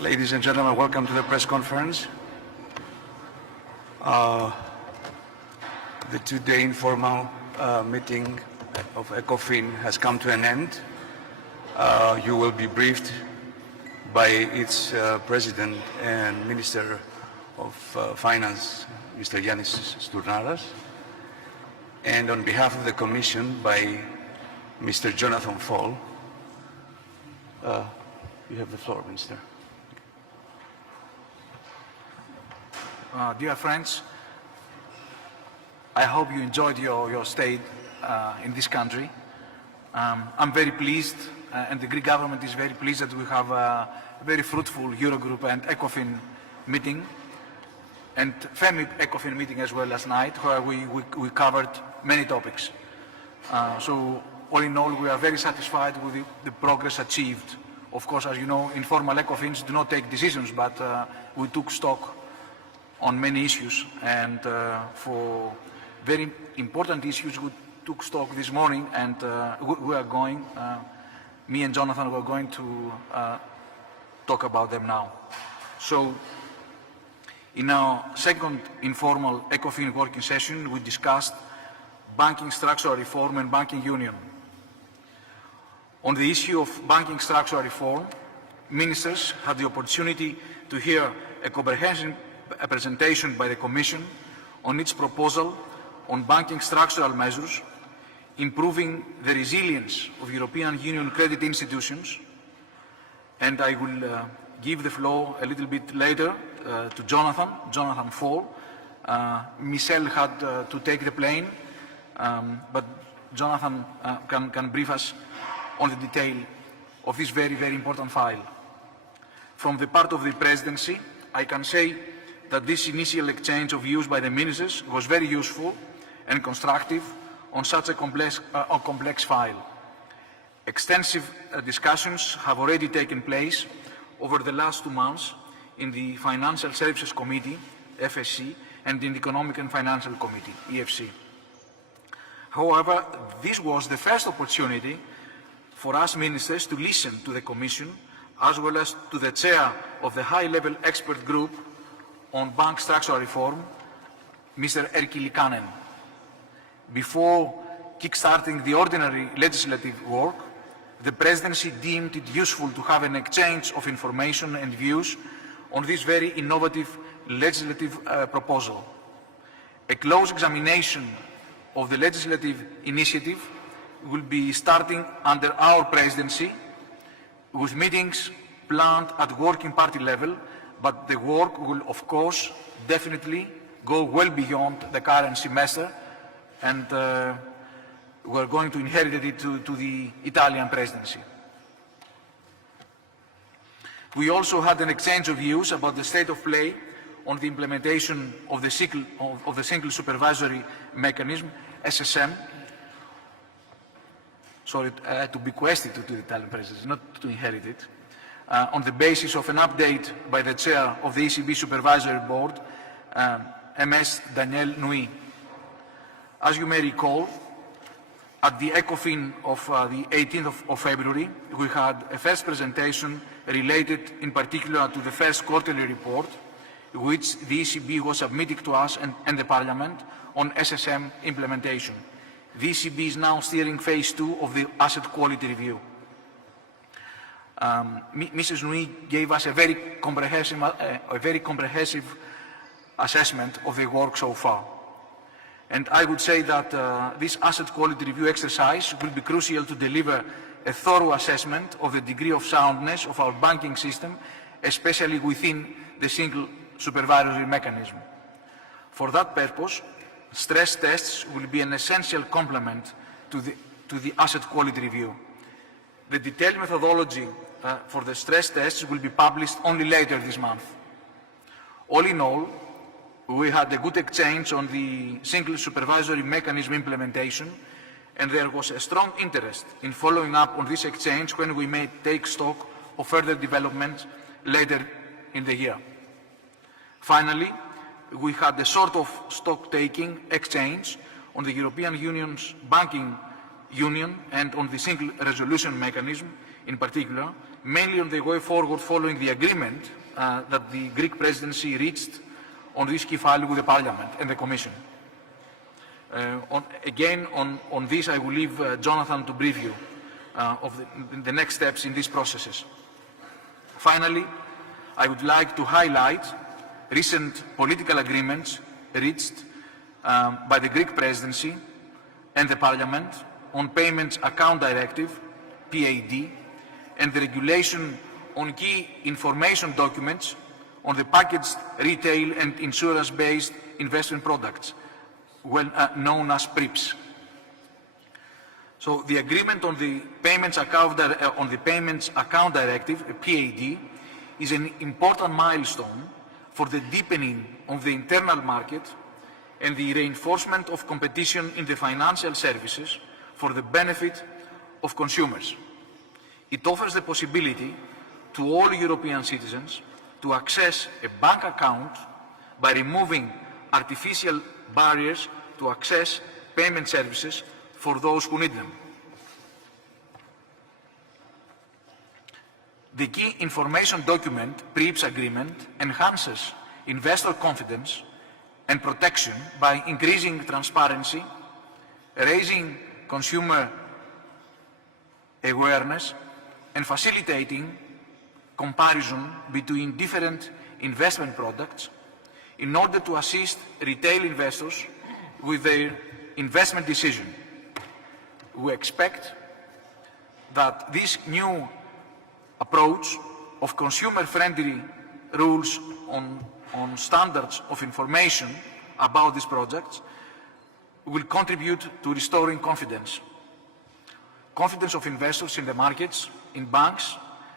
Ladies and gentlemen, welcome to the press conference. The two-day informal meeting of ECOFIN has come to an end. You will be briefed by its President and Minister of Finance, Mr. Yannis Stournaras, and on behalf of the Commission by Mr. Jonathan Fall. You have the floor, Minister. Dear friends, I hope you enjoyed your stay in this country. I'm very pleased, and the Greek government is very pleased that we have a very fruitful Eurogroup and ECOFIN meeting, and FEMI ECOFIN meeting as well last night, where we covered many topics. So all in all, we are very satisfied with the progress achieved. Of course, as you know, informal ECOFINs do not take decisions, but we took stock on many issues, and for very important issues we took stock this morning, and me and Jonathan were going to talk about them now. So in our second informal ECOFIN working session, we discussed banking structural reform and banking union. On the issue of banking structural reform, ministers had the opportunity to hear a comprehensive presentation by the Commission on its proposal on banking structural measures, improving the resilience of European Union credit institutions, and I will give the floor a little bit later to Jonathan Fall. Michel had to take the plane, but Jonathan can brief us on the detail of this very, very important file. From the part of the Presidency, I can say that this initial exchange of views by the ministers was very useful and constructive on such a complex file. Extensive discussions have already taken place over the last 2 months in the Financial Services Committee, FSC, and in the Economic and Financial Committee, EFC. However, this was the first opportunity for us ministers to listen to the Commission, as well as to the chair of the high-level expert group on bank structural reform, Mr. Erkki Liikanen. Before kick-starting the ordinary legislative work, the Presidency deemed it useful to have an exchange of information and views on this very innovative legislative proposal. A close examination of the legislative initiative will be starting under our Presidency, with meetings planned at working party level, but the work will, of course, definitely go well beyond the current semester, and we're going to inherit it to the Italian Presidency. We also had an exchange of views about the state of play on the implementation of the single supervisory mechanism, SSM. Sorry, to bequest it to the Italian Presidency, not to inherit it. On the basis of an update by the chair of the ECB Supervisory Board, MS Daniel Nui. As you may recall, at the ECOFIN of the 18th of February, we had a first presentation related in particular to the first quarterly report, which the ECB was submitting to us and the Parliament on SSM implementation. The ECB is now steering phase 2 of the asset quality review. Mrs. Nui gave us a very comprehensive assessment of the work so far. And I would say that this asset quality review exercise will be crucial to deliver a thorough assessment of the degree of soundness of our banking system, especially within the single supervisory mechanism. For that purpose, stress tests will be an essential complement to the asset quality review. The detailed methodology for the stress tests will be published only later this month. All in all, we had a good exchange on the single supervisory mechanism implementation, and there was a strong interest in following up on this exchange when we may take stock of further developments later in the year. Finally, we had a sort of stock-taking exchange on the European Union's banking union and on the single resolution mechanism in particular, mainly on the way forward following the agreement that the Greek presidency reached on this key file with the Parliament and the Commission. On this, I will leave Jonathan to brief you of the next steps in these processes. Finally, I would like to highlight recent political agreements reached by the Greek presidency and the Parliament on Payments Account Directive, PAD, and the regulation on key information documents on the packaged retail and insurance-based investment products, well known as PRIPS. So the agreement on the Payments Account Directive, PAD, is an important milestone for the deepening of the internal market and the reinforcement of competition in the financial services for the benefit of consumers. It offers the possibility to all European citizens to access a bank account by removing artificial barriers to access payment services for those who need them. The key information document, PRIPS agreement, enhances investor confidence and protection by increasing transparency, raising consumer awareness, and facilitating comparison between different investment products in order to assist retail investors with their investment decision. We expect that this new approach of consumer-friendly rules on standards of information about these projects will contribute to restoring confidence. Confidence of investors in the markets, in banks,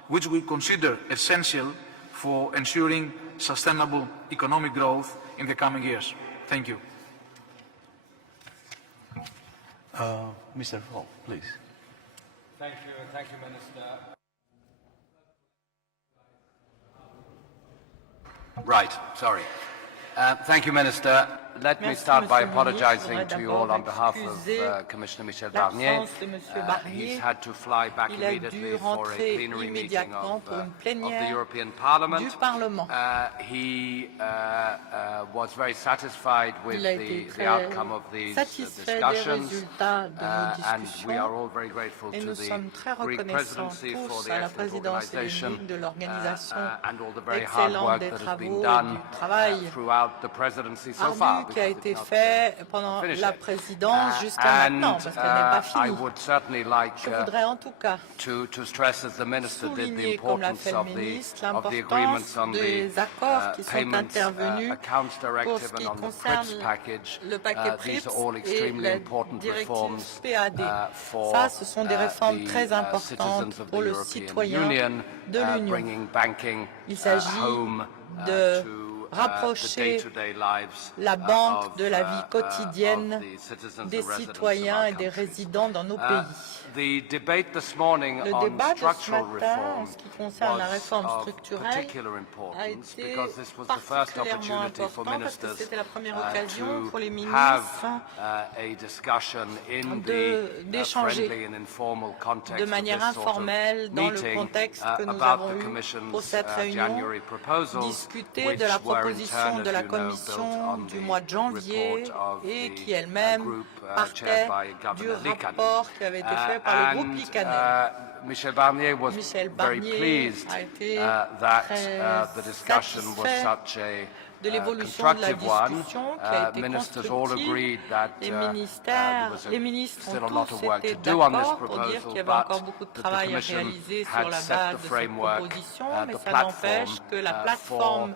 which we consider essential for ensuring sustainable economic growth in the coming years. Thank you. Mr. Hall, please. Thank you, Minister. Right, sorry. Thank you, Minister. Let me start by apologizing to you all on behalf of Commissioner Michel Barnier. He's had to fly back immediately for a plenary meeting of the European Parliament. He was very satisfied with the outcome of these discussions, and we are all very grateful to the Greek presidency for the excellent organization and all the very hard work that has been done throughout the presidency so far. Qui a été fait pendant la présidence jusqu'à maintenant, parce qu'elle n'est pas finie. Je voudrais en tout cas souligner, comme l'a fait le ministre, l'importance des accords qui sont intervenus pour ce qui concerne le paquet PRIPS et la directive PAD. Ça, ce sont des réformes très importantes pour le citoyen de l'Union. Il s'agit de rapprocher la banque de la vie quotidienne des citoyens et des résidents dans nos pays. Le débat de ce matin, en ce qui concerne la réforme structurelle, a été particulièrement important parce que c'était la première occasion pour les ministres d'échanger de manière informelle dans le contexte que nous avons eu pour cette réunion, discuter de la proposition de la Commission du mois de janvier et qui elle-même partait du rapport qui avait été fait par le groupe Licanen. Michel Barnier a été très satisfait de l'évolution de la discussion qui a été constructive. Les ministres ont tous été d'accord pour dire qu'il y avait encore beaucoup de travail à réaliser sur la base de cette proposition, mais ça n'empêche que la plateforme et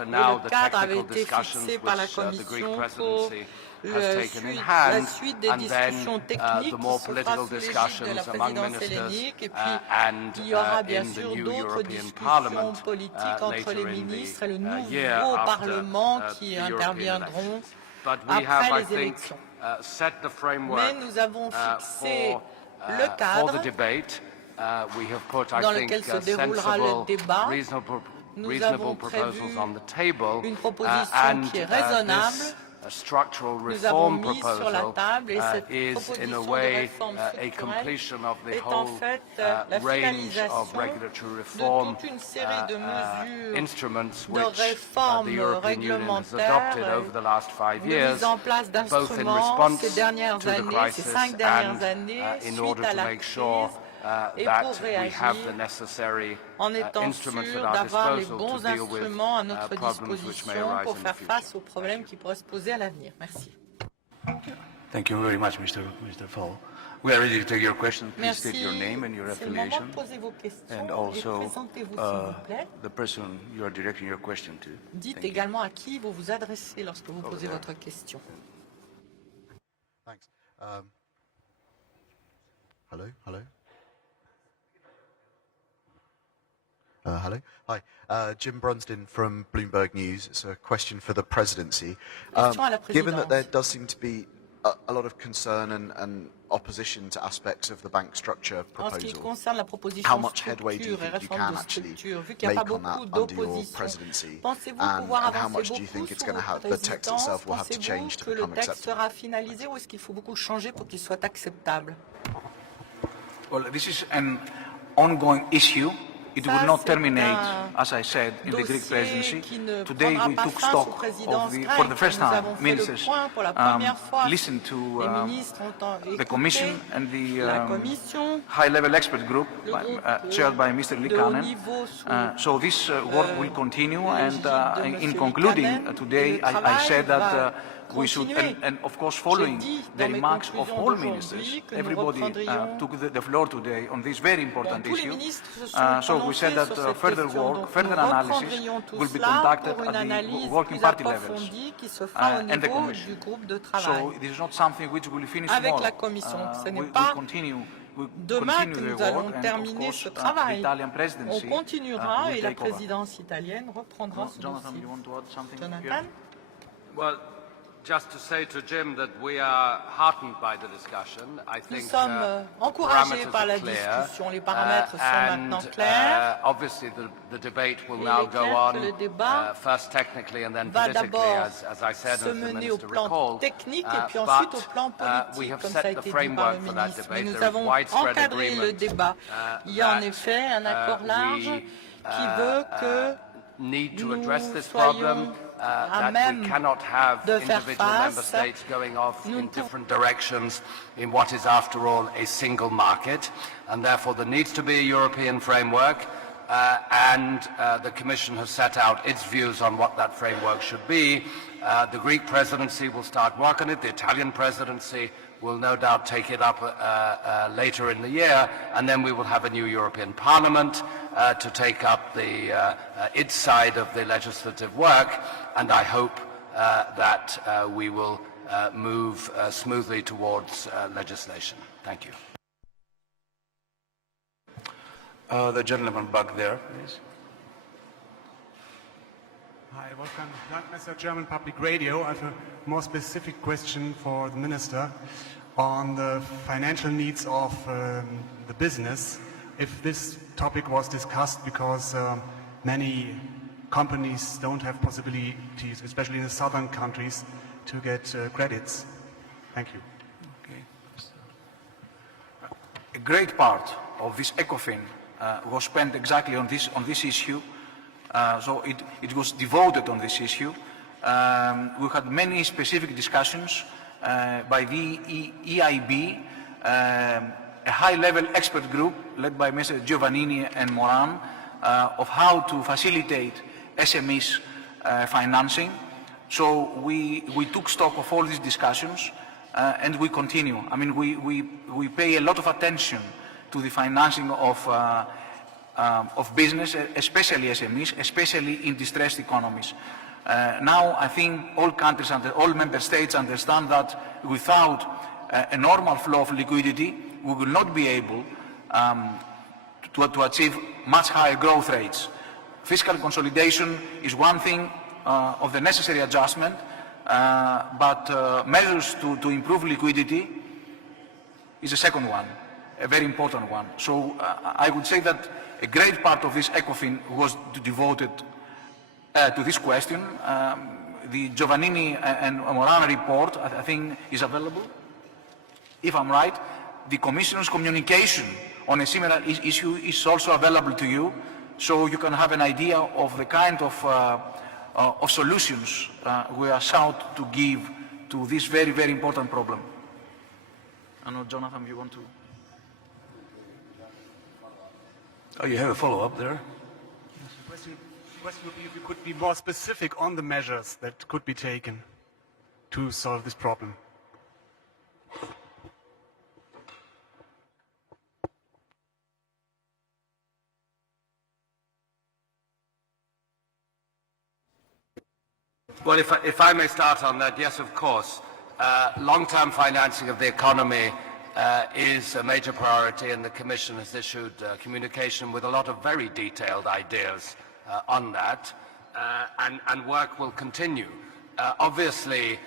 le cadre avaient été fixés par la Commission pour la suite des discussions techniques qui se fera sous l'égide de la présidence hellénique, et puis il y aura bien sûr d'autres discussions politiques entre les ministres et le nouveau Parlement qui interviendront après les élections. Mais nous avons fixé le cadre dans lequel se déroulera le débat. Nous avons prévu une proposition qui est raisonnable structural nous avons reform mis sur la proposal table, et cette is in proposition a de way réforme a structurelle completion of the est en whole fait la range finalisation of regulatory de reform toute une série de mesures instruments de which the réformes European Union has adopted réglementaires over the last 5 de years, mise en place both in d'instruments response ces dernières to the années, ces crisis 5 dernières and années, in suite order à to la make sure crise, et that pour we have the réagir necessary en étant instruments sûr at our d'avoir les disposal bons to deal with instruments à notre problems which may disposition arise pour in the faire future. face aux problèmes qui pourraient se poser à l'avenir. Merci. Thank you very much, Mr. Fall. We are ready to take your question. Please Merci. state your name and your C'est le moment affiliation, de poser vos questions and et also présentez-vous s'il vous plaît. the person you are directing your question to. Dites Thank you. également à qui vous vous adressez lorsque vous posez votre question. Thanks. Hello, hello. Hello. Hi. Jim Brunsden from Bloomberg News. It's a question for the presidency. Question à la Given that there présidence. does seem to be a lot of concern and opposition to aspects of the bank structure En ce qui proposal, concerne la how proposition much headway do you structure et think you réforme can de actually structure, vu qu'il n'y a pas make on that beaucoup under your d'opposition, presidency? pensez-vous And pouvoir how avancer much do you beaucoup think it's sous going to votre have, the text présidence? itself will have to Pensez-vous change to que le become texte acceptable? sera finalisé ou est-ce qu'il faut beaucoup changer pour qu'il soit acceptable? Well, this is an ongoing issue. It Ça, will not c'est terminate, un as I said, in the Greek dossier presidency. qui ne Today prendra we pas took fin stock sous of présidence the, grecque. for the first Nous time, avons fait le ministers point pour la première fois. listened to Les ministres ont the écouté Commission and the la Commission, high-level expert group le groupe chaired by Mr. de haut Liikanen. niveau sous So this work will continue, and l'égide de in Monsieur concluding Liikanen, today, et le I travail said that va we should, continuer. and of course following J'ai dit the dans mes remarks of conclusions all d'aujourd'hui ministers, que nous everybody reprendrions- took the floor today on this very important tous les issue. ministres se sont So we prononcés said that sur cette further question, work, donc further nous analysis reprendrions tout will be cela conducted pour at une the analyse working plus party levels approfondie qui se fera au and the niveau Commission. du groupe de So travail. this is not something which will finish Avec tomorrow. la Commission. Ce n'est We pas continue. We demain continue que the nous work, allons and of terminer course, ce the travail. Italian On presidency continuera will et la take over. présidence italienne reprendra ce Jonathan, dossier. you want to add something? Jonathan? Well, just to say to Jim that we are heartened by the discussion. I Nous think sommes encouragés parameters par are la clear, discussion. Les paramètres sont and maintenant clairs. obviously the debate will Il now est go clair on que le débat first technically and then va politically, d'abord as I said, se as the mener au minister plan recalled. technique et puis ensuite au plan we politique, have comme ça a set été the dit par framework le for that ministre. Mais debate. nous There is avons widespread encadré le agreement débat. Il y a en that, effet un accord large qui veut que need to nous address this soyons problem, à that même we cannot have de faire individual member face. states going off Nous in ne pouvons- different directions in what is, after all, a single market, and therefore there needs to be a European framework, and the Commission has set out its views on what that framework should be. The Greek presidency will start work on it, the Italian presidency will no doubt take it up later in the year, and then we will have a new European Parliament to take up its side of the legislative work, and I hope that we will move smoothly towards legislation. Thank you. The gentleman back there, please. Hi, Wolfgang Mr. German Public Radio. I have a more specific question for the Minister on the financial needs of the business. If this topic was discussed because many companies don't have possibilities, especially in the southern countries, to get credits. Thank you. Okay. A great part of this ECOFIN was spent exactly on this issue. So it was devoted on this issue. We had many specific discussions by the EIB, a high-level expert group led by Mr. Giovannini and Moran, of how to facilitate SMEs financing. So we took stock of all these discussions and we continue. I mean, we pay a lot of attention to the financing of business, especially SMEs, especially in distressed economies. Now I think all countries and all member states understand that without a normal flow of liquidity, we will not be able to achieve much higher growth rates. Fiscal consolidation is one thing of the necessary adjustment, but measures to improve liquidity is a second one, a very important one. So I would say that a great part of this ECOFIN was devoted to this question. the Giovannini and Morano report, I think, is available. If I'm right, the Commission's communication on a similar issue is also available to you, so you can have an idea of the kind of solutions we are sought to give to this very, very important problem. I know, Jonathan, you want to? Oh, you have a follow-up there? The question would be if you could be more specific on the measures that could be taken to solve this problem. Well, if I may start on that, yes, of course. Long-term financing of the economy is a major priority, and the Commission has issued a communication with a lot of very detailed ideas on that, and work will continue. Obviously,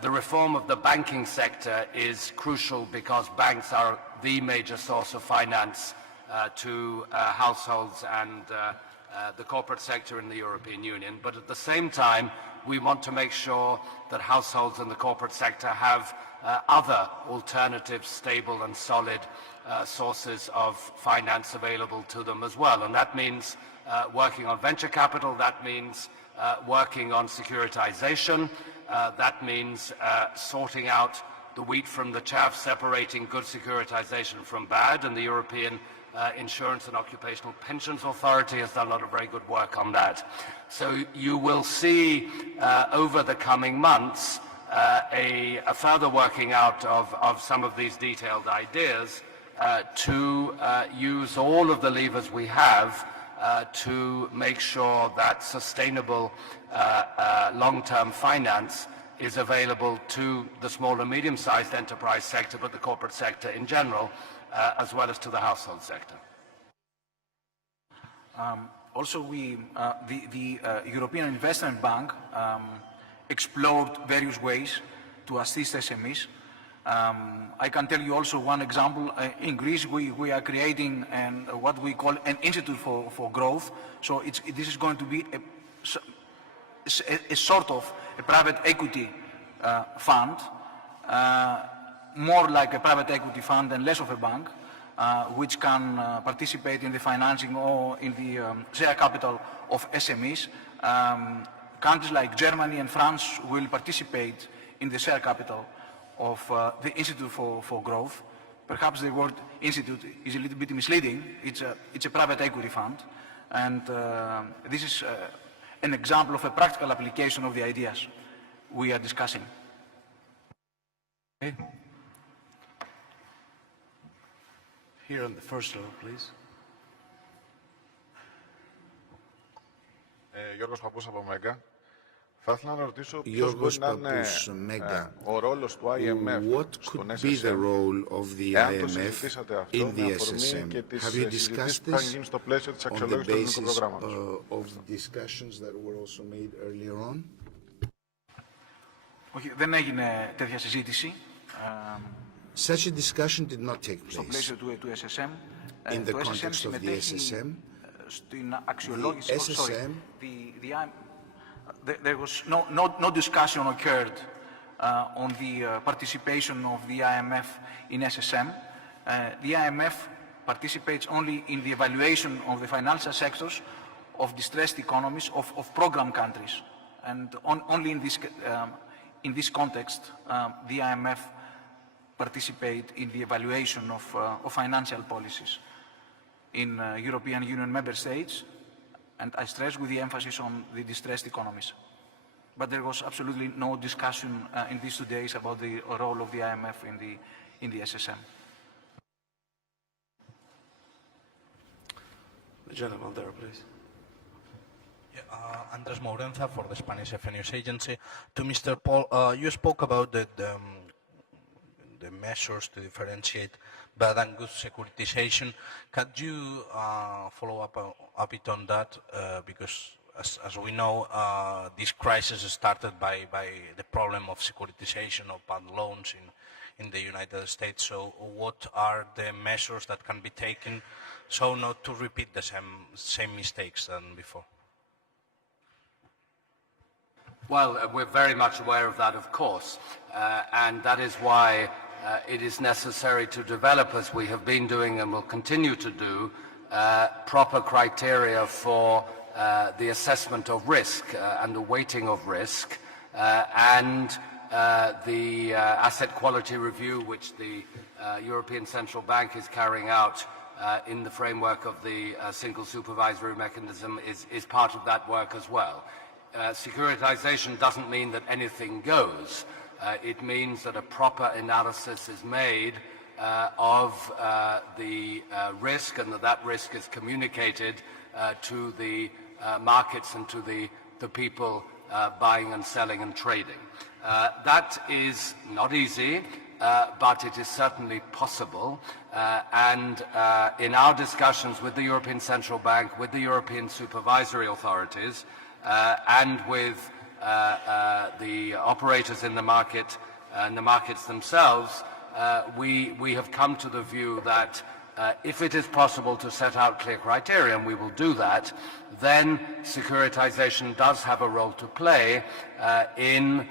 the reform of the banking sector is crucial because banks are the major source of finance to households and the corporate sector in the European Union. But at the same time, we want to make sure that households in the corporate sector have other alternative, stable and solid sources of finance available to them as well. And that means working on venture capital, that means working on securitization, that means sorting out the wheat from the chaff, separating good securitization from bad, and the European Insurance and Occupational Pensions Authority has done a lot of very good work on that. So you will see over the coming months a further working out of some of these detailed ideas to use all of the levers we have to make sure that sustainable long-term finance is available to the small and medium-sized enterprise sector, but the corporate sector in general, as well as to the household sector. Also, the European Investment Bank explored various ways to assist SMEs. I can tell you also one example. In Greece, we are creating what we call an Institute for Growth. So this is going to be a sort of a private equity fund, more like a private equity fund and less of a bank, which can participate in the financing or in the share capital of SMEs. Countries like Germany and France will participate in the share capital of the Institute for Growth. Perhaps the word institute is a little bit misleading. It's a private equity fund, and this is an example of a practical application of the ideas we are discussing. Okay. Here on the first row, please. Γιώργος Παππούς από Μέγκα. Θα ήθελα να ρωτήσω ποιος μπορεί να είναι ο ρόλος του IMF στον SSM, εάν το συζητήσατε αυτό με αφορμή και τις συζητήσεις που θα γίνει στο πλαίσιο της αξιολόγησης του ελληνικού προγράμματος. Όχι, δεν έγινε τέτοια συζήτηση. Such a discussion did not take Στο place πλαίσιο του SSM. in the context of the SSM. Στην αξιολόγηση, SSM, there was no discussion occurred on the participation of the IMF in SSM. The IMF participates only in the evaluation of the financial sectors of distressed economies of program countries, and only in this context the IMF participate in the evaluation of financial policies in European Union member states, and I stress with the emphasis on the distressed economies. But there was absolutely no discussion in these 2 days about the role of the IMF in the SSM. The gentleman there, please. Andres Mourenza for the Spanish FNUS Agency. To Mr. Paul, you spoke about the measures to differentiate bad and good securitization. Could you follow up a bit on that? Because as we know, this crisis started by the problem of securitization of bad loans in the United States. So what are the measures that can be taken so not to repeat the same mistakes than before? Well, we're very much aware of that, of course, and that is why it is necessary to develop, as we have been doing and will continue to do, proper criteria for the assessment of risk and the weighting of risk, and the asset quality review which the European Central Bank is carrying out in the framework of the single supervisory mechanism is part of that work as well. Securitization doesn't mean that anything goes. It means that a proper analysis is made of the risk, and that risk is communicated to the markets and to the people buying and selling and trading. That is not easy, but it is certainly possible. And in our discussions with the European Central Bank, with the European supervisory authorities, and with the operators in the market and the markets themselves, we have come to the view that if it is possible to set out clear criteria, and we will do that, then securitization does have a role to play in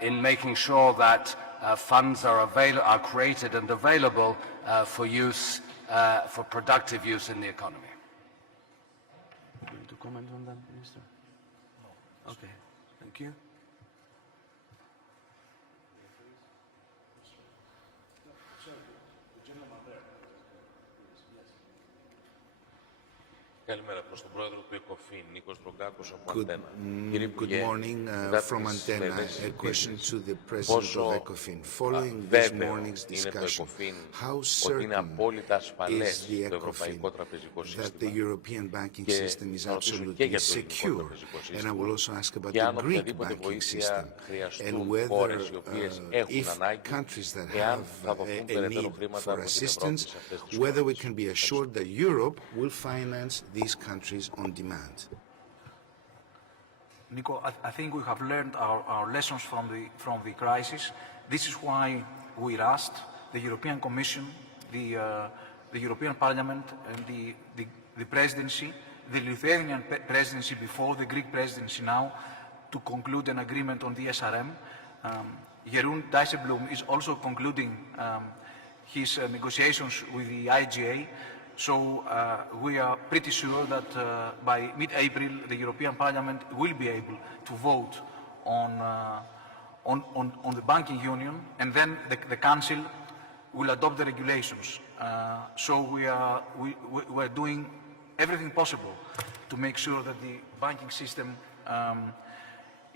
making sure that funds are created and available for use, for productive use in the economy. To comment on that, Minister? No. Okay, thank you. Good morning from Antenna. A question to the President of ECOFIN. Following this morning's discussion, how certain is the ECOFIN that the European banking system is absolutely secure? And I will also ask about the Greek banking system and whether if countries that have a need for assistance, whether we can be assured that Europe will finance these countries on demand. Nico, I think we have learned our lessons from the crisis. This is why we asked the European Commission, the European Parliament, and the Presidency, the Lithuanian Presidency before the Greek Presidency now, to conclude an agreement on the SRM. Jeroen Dijsselbloem is also concluding his negotiations with the IGA. So we are pretty sure that by mid-April the European Parliament will be able to vote on the banking union, and then the Council will adopt the regulations. So we are doing everything possible to make sure that the banking system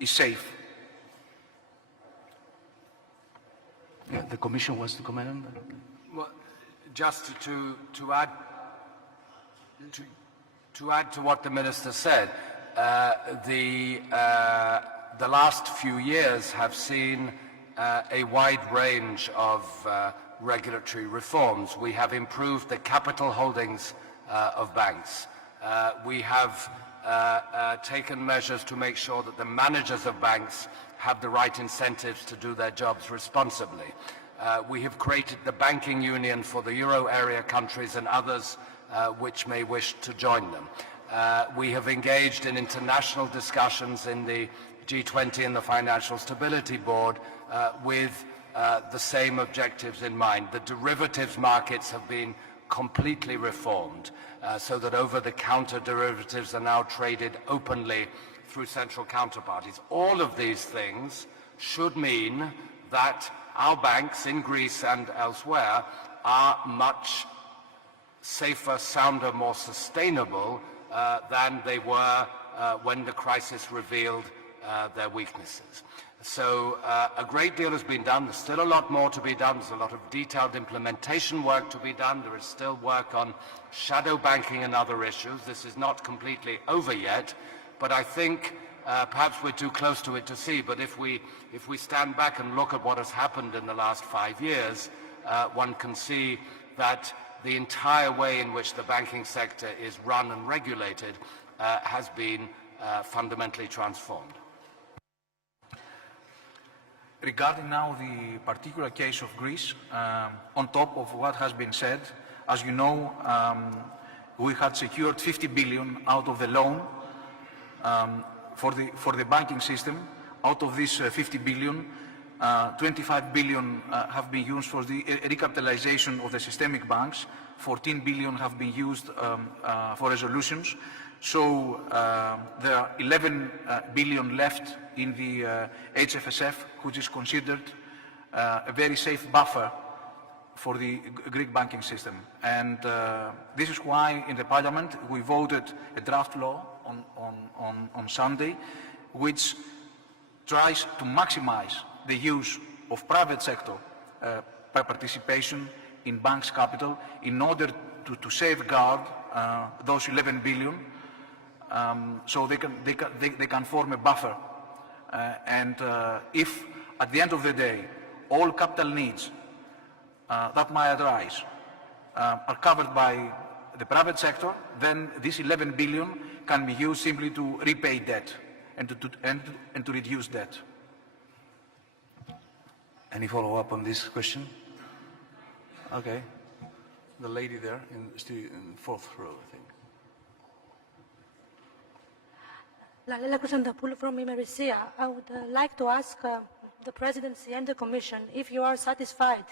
is safe. Yeah, the Commission wants to comment on that. Well, just to add to what the Minister said, the last few years have seen a wide range of regulatory reforms. We have improved the capital holdings of banks. We have taken measures to make sure that the managers of banks have the right incentives to do their jobs responsibly. We have created the banking union for the euro area countries and others which may wish to join them. We have engaged in international discussions in the G20 and the Financial Stability Board with the same objectives in mind. The derivatives markets have been completely reformed so that over-the-counter derivatives are now traded openly through central counterparties. All of these things should mean that our banks in Greece and elsewhere are much safer, sounder, more sustainable than they were when the crisis revealed their weaknesses. So a great deal has been done. There's still a lot more to be done. There's a lot of detailed implementation work to be done. There is still work on shadow banking and other issues. This is not completely over yet, but I think perhaps we're too close to it to see, but if we stand back and look at what has happened in the last 5 years, one can see that the entire way in which the banking sector is run and regulated has been fundamentally transformed. Regarding now the particular case of Greece, on top of what has been said, as you know, we had secured 50 billion out of the loan for the banking system. Out of this 50 billion, 25 billion have been used for the recapitalization of the systemic banks. 14 billion have been used for resolutions. So there are 11 billion left in the HFSF, which is considered a very safe buffer for the Greek banking system. And this is why in the Parliament we voted a draft law on Sunday, which tries to maximize the use of private sector participation in banks' capital in order to safeguard those 11 billion, so they can form a buffer. And if at the end of the day all capital needs that might arise are covered by the private sector, then this 11 billion can be used simply to repay debt and to reduce debt. Any follow-up on this question? Okay. The lady there in the fourth row, I think. Lalela Kusantapoulou from Imerisia. I would like to ask the Presidency and the Commission if you are satisfied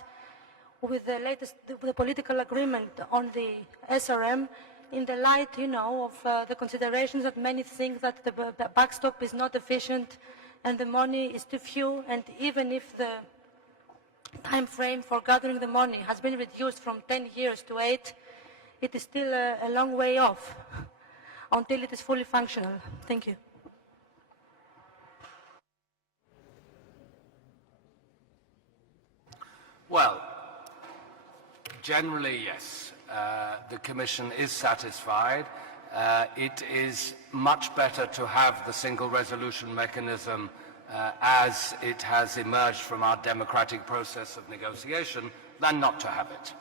with the latest the political agreement on the SRM in the light, of the considerations that many think that the backstop is not efficient and the money is too few, and even if the time frame for gathering the money has been reduced from 10 years to 8, it is still a long way off until it is fully functional. Thank you. Well, generally, yes. The Commission is satisfied. It is much better to have the single resolution mechanism as it has emerged from our democratic process of negotiation than not to have it.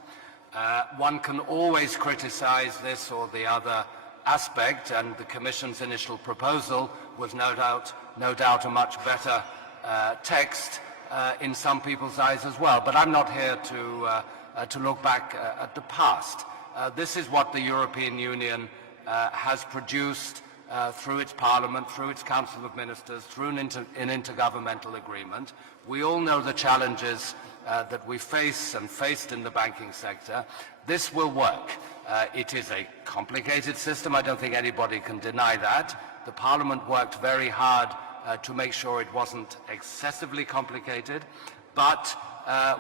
One can always criticize this or the other aspect, and the Commission's initial proposal was no doubt a much better text in some people's eyes as well. But I'm not here to look back at the past. This is what the European Union has produced through its Parliament, through its Council of Ministers, through an intergovernmental agreement. We all know the challenges that we face and faced in the banking sector. This will work. It is a complicated system. I don't think anybody can deny that. The Parliament worked very hard to make sure it wasn't excessively complicated, but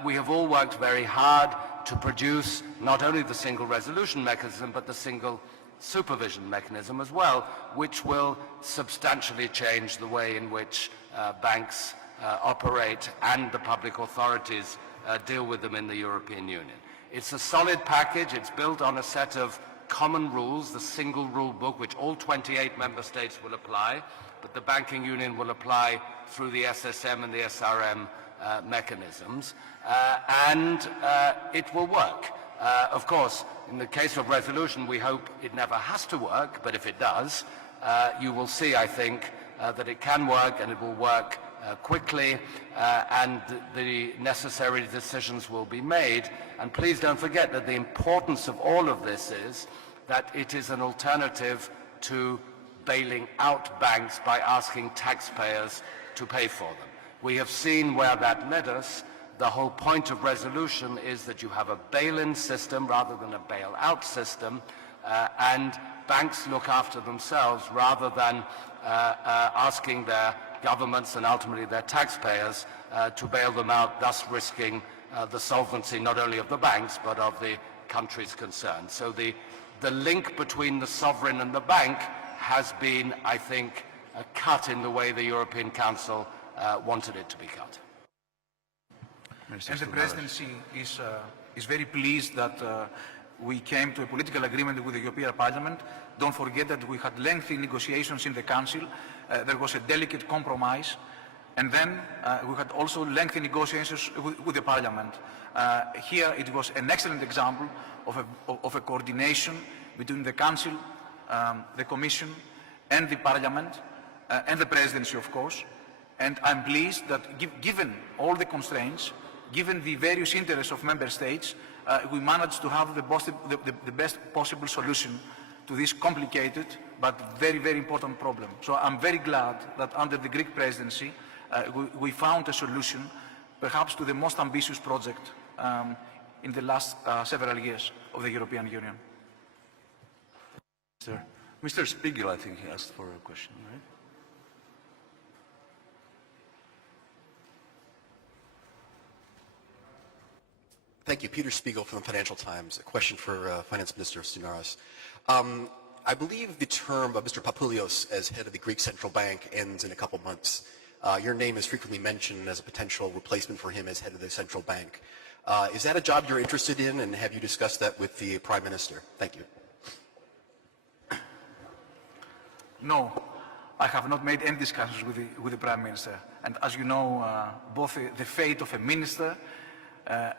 we have all worked very hard to produce not only the single resolution mechanism, but the single supervision mechanism as well, which will substantially change the way in which banks operate and the public authorities deal with them in the European Union. It's a solid package. It's built on a set of common rules, the single rule book, which all 28 member states will apply, but the banking union will apply through the SSM and the SRM mechanisms, and it will work. Of course, in the case of resolution, we hope it never has to work, but if it does, you will see, I think, that it can work, and it will work quickly, and the necessary decisions will be made. And please don't forget that the importance of all of this is that it is an alternative to bailing out banks by asking taxpayers to pay for them. We have seen where that led us. The whole point of resolution is that you have a bail-in system rather than a bail-out system, and banks look after themselves rather than asking their governments and ultimately their taxpayers to bail them out, thus risking the solvency not only of the banks but of the countries concerned. So the link between the sovereign and the bank has been, I think, cut in the way the European Council wanted it to be cut. And the Presidency is very pleased that we came to a political agreement with the European Parliament. Don't forget that we had lengthy negotiations in the Council. There was a delicate compromise. And then we had also lengthy negotiations with the Parliament. Here it was an excellent example of a coordination between the Council, the Commission, and the Parliament, and the Presidency, of course. And I'm pleased that given all the constraints, given the various interests of Member States, we managed to have the best possible solution to this complicated but very, very important problem. So I'm very glad that under the Greek presidency, we found a solution, perhaps to the most ambitious project in the last several years of the European Union. Sir, Mr. Spiegel, I think he asked for a question, right? Thank you. Peter Spiegel from the Financial Times. A question for Finance Minister Stounaras. I believe the term of Mr. Papoulios as head of the Greek Central Bank ends in a couple months. Your name is frequently mentioned as a potential replacement for him as head of the central bank. Is that a job you're interested in, and have you discussed that with the Prime Minister? Thank you. No, I have not made any discussions with the Prime Minister. And as you know, both the fate of a minister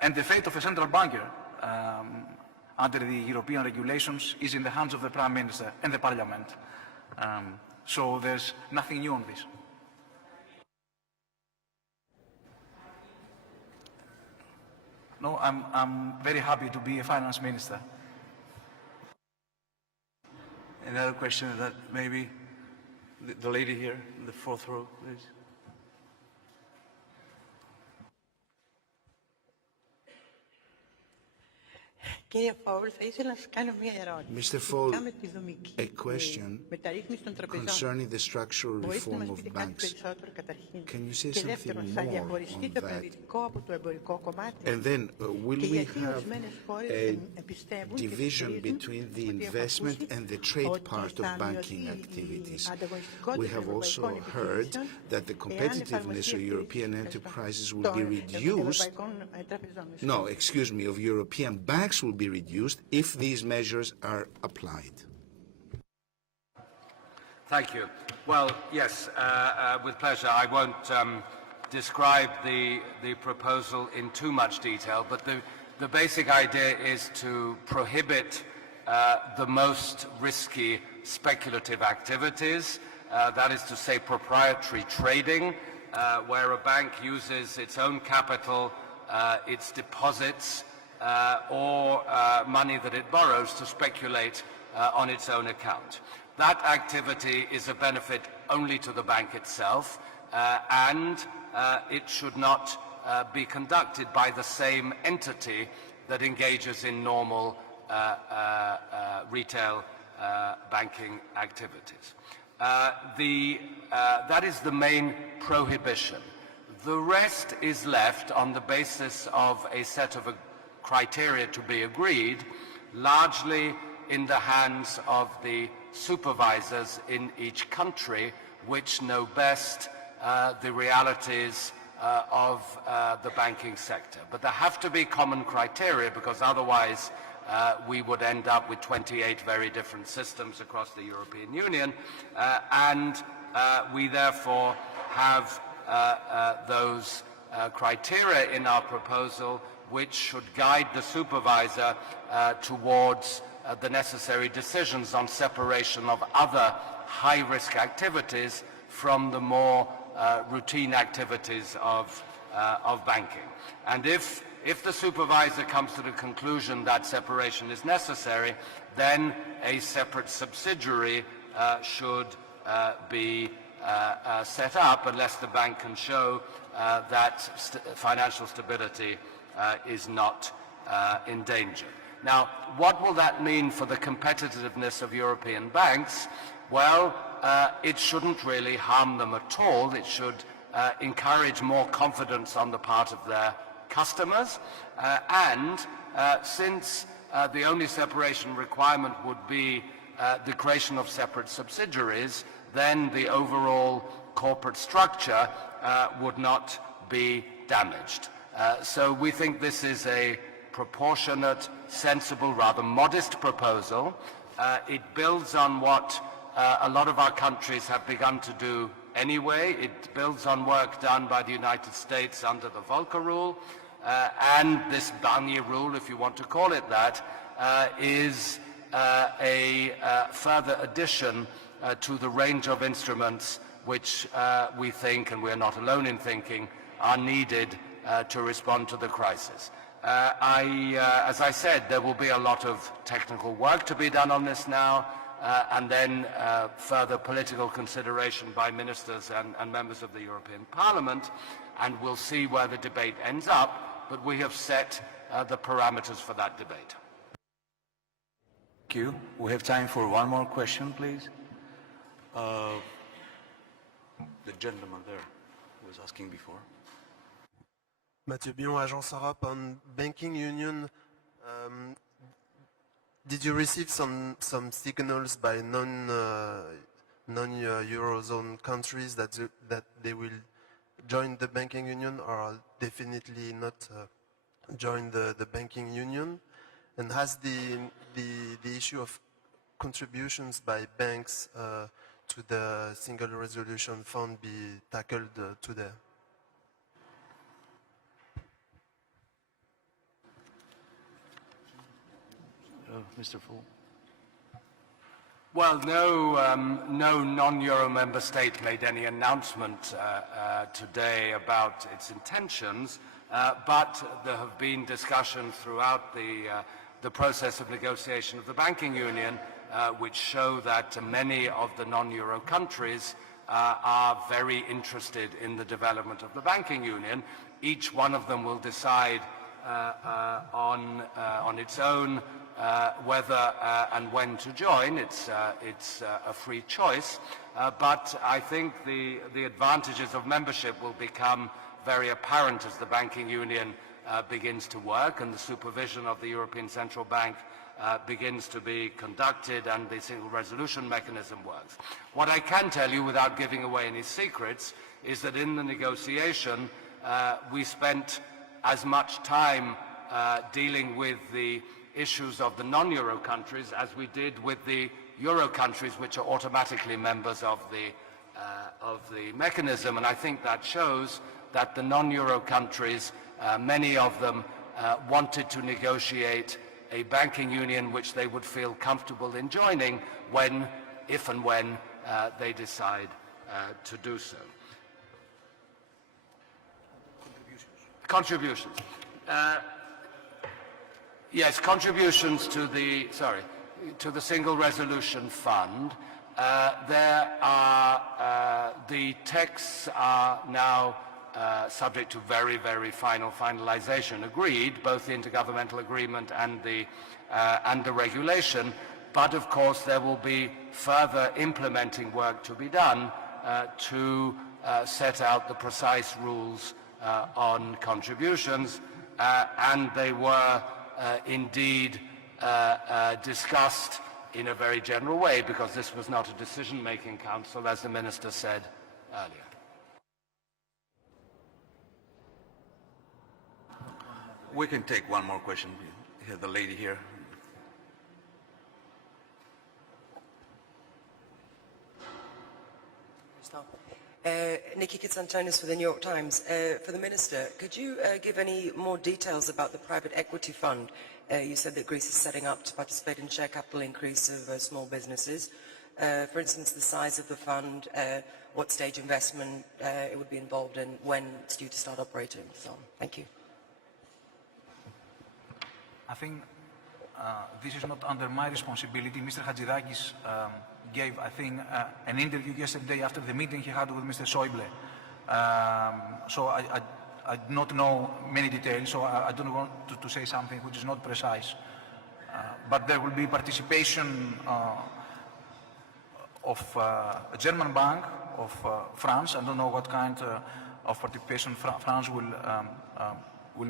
and the fate of a central banker under the European regulations is in the hands of the Prime Minister and the Parliament. So there's nothing new on this. No, I'm very happy to be a finance minister. Another question that maybe the lady here in the fourth row, please. Mr. Fowle, a question concerning the structural reform of banks. Can you say something more on that? And then, will we have a division between the investment and the trade part of banking activities? We have also heard that the competitiveness of European enterprises will be reduced. No, excuse me, of European banks will be reduced if these measures are applied. Thank you. Well, yes, with pleasure. I won't describe the proposal in too much detail, but the basic idea is to prohibit the most risky speculative activities, that is to say proprietary trading, where a bank uses its own capital, its deposits, or money that it borrows to speculate on its own account. That activity is a benefit only to the bank itself, and it should not be conducted by the same entity that engages in normal retail banking activities. That is the main prohibition. The rest is left on the basis of a set of criteria to be agreed, largely in the hands of the supervisors in each country, which know best the realities of the banking sector. But there have to be common criteria, because otherwise we would end up with 28 very different systems across the European Union, and we therefore have those criteria in our proposal which should guide the supervisor towards the necessary decisions on separation of other high-risk activities from the more routine activities of banking. And if the supervisor comes to the conclusion that separation is necessary, then a separate subsidiary should be set up, unless the bank can show that financial stability is not in danger. Now, what will that mean for the competitiveness of European banks? Well, it shouldn't really harm them at all. It should encourage more confidence on the part of their customers. And since the only separation requirement would be the creation of separate subsidiaries, then the overall corporate structure would not be damaged. So we think this is a proportionate, sensible, rather modest proposal. It builds on what a lot of our countries have begun to do anyway. It builds on work done by the United States under the Volcker rule, and this Barnier rule, if you want to call it that, is a further addition to the range of instruments which we think, and we are not alone in thinking, are needed to respond to the crisis. As I said, there will be a lot of technical work to be done on this now. and then further political consideration by ministers and members of the European Parliament, and we'll see where the debate ends up, but we have set the parameters for that debate. Thank you. We have time for one more question, please. The gentleman there was asking before. Mathieu Bion, Agence Europe. On banking union, did you receive some signals by non-Eurozone countries that they will join the banking union or definitely not join the banking union? And has the issue of contributions by banks to the Single Resolution Fund be tackled today? Mr. Full. Well, no non-Euro member state made any announcement today about its intentions, but there have been discussions throughout the process of negotiation of the banking union which show that many of the non-Euro countries are very interested in the development of the banking union. Each one of them will decide on its own whether and when to join. It's a free choice, but I think the advantages of membership will become very apparent as the banking union begins to work and the supervision of the European Central Bank begins to be conducted and the single resolution mechanism works. What I can tell you without giving away any secrets is that in the negotiation we spent as much time dealing with the issues of the non-Euro countries as we did with the Euro countries, which are automatically members of the mechanism. And I think that shows that the non-Euro countries, many of them, wanted to negotiate a banking union which they would feel comfortable in joining when, if and when, they decide to do so. Contributions. Yes, contributions to the Single Resolution Fund. The texts are now subject to very, very finalization, agreed, both the intergovernmental agreement and the regulation. But of course, there will be further implementing work to be done to set out the precise rules on contributions, and they were indeed discussed in a very general way, because this was not a decision-making council, as the Minister said earlier. We can take one more question. We have the lady here. Nikki Kitsantonis for the New York Times. For the Minister, could you give any more details about the private equity fund? You said that Greece is setting up to participate in share capital increase of small businesses. For instance, the size of the fund, what stage investment it would be involved in, when it's due to start operating, and so on. Thank you. I think this is not under my responsibility. Mr. Hadjidakis gave, I think, an interview yesterday after the meeting he had with Mr. Schäuble. So I do not know many details, so I don't want to say something which is not precise. But there will be participation of a German bank, of France. I don't know what kind of participation France will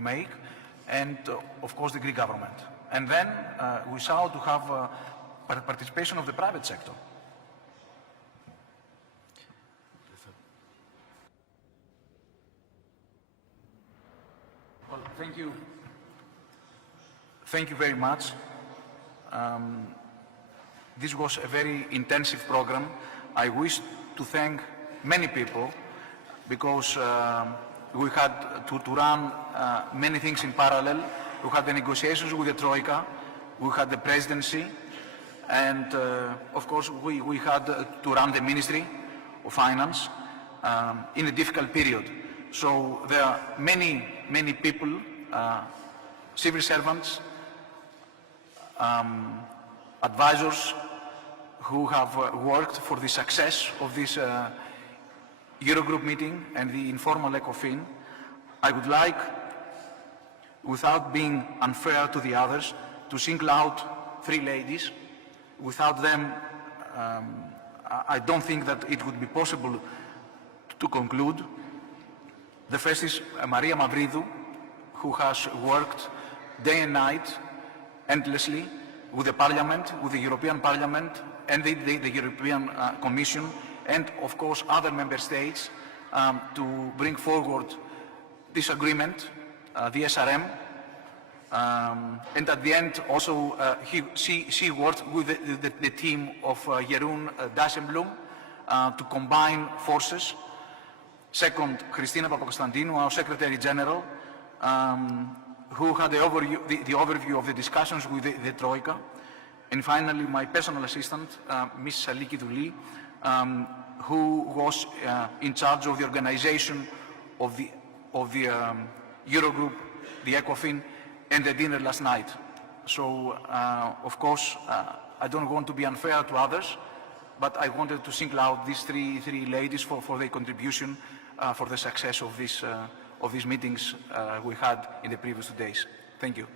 make, and of course the Greek government. And then we sought to have participation of the private sector. Well, thank you. Thank you very much. This was a very intensive program. I wish to thank many people because we had to run many things in parallel. We had the negotiations with the Troika, we had the Presidency, and of course we had to run the Ministry of Finance in a difficult period. So there are many people, civil servants, advisors, who have worked for the success of this Eurogroup meeting and the informal ECOFIN. I would like, without being unfair to the others, to single out three ladies. Without them, I don't think that it would be possible to conclude. The first is Maria Mavridou, who has worked day and night, endlessly, with the Parliament, with the European Parliament, and the European Commission, and of course other member states, to bring forward this agreement, the SRM, and at the end also she worked with the team of Jeroen Dijsselbloem to combine forces. Second, Christina Papakonstantinou, our Secretary General, who had the overview of the discussions with the Troika. And finally, my personal assistant, Ms. Saliki Douli, who was in charge of the organization of the Eurogroup, the ECOFIN, and the dinner last night. So, of course, I don't want to be unfair to others, but I wanted to single out these three ladies for their contribution for the success of these meetings we had in the previous 2 days. Thank you.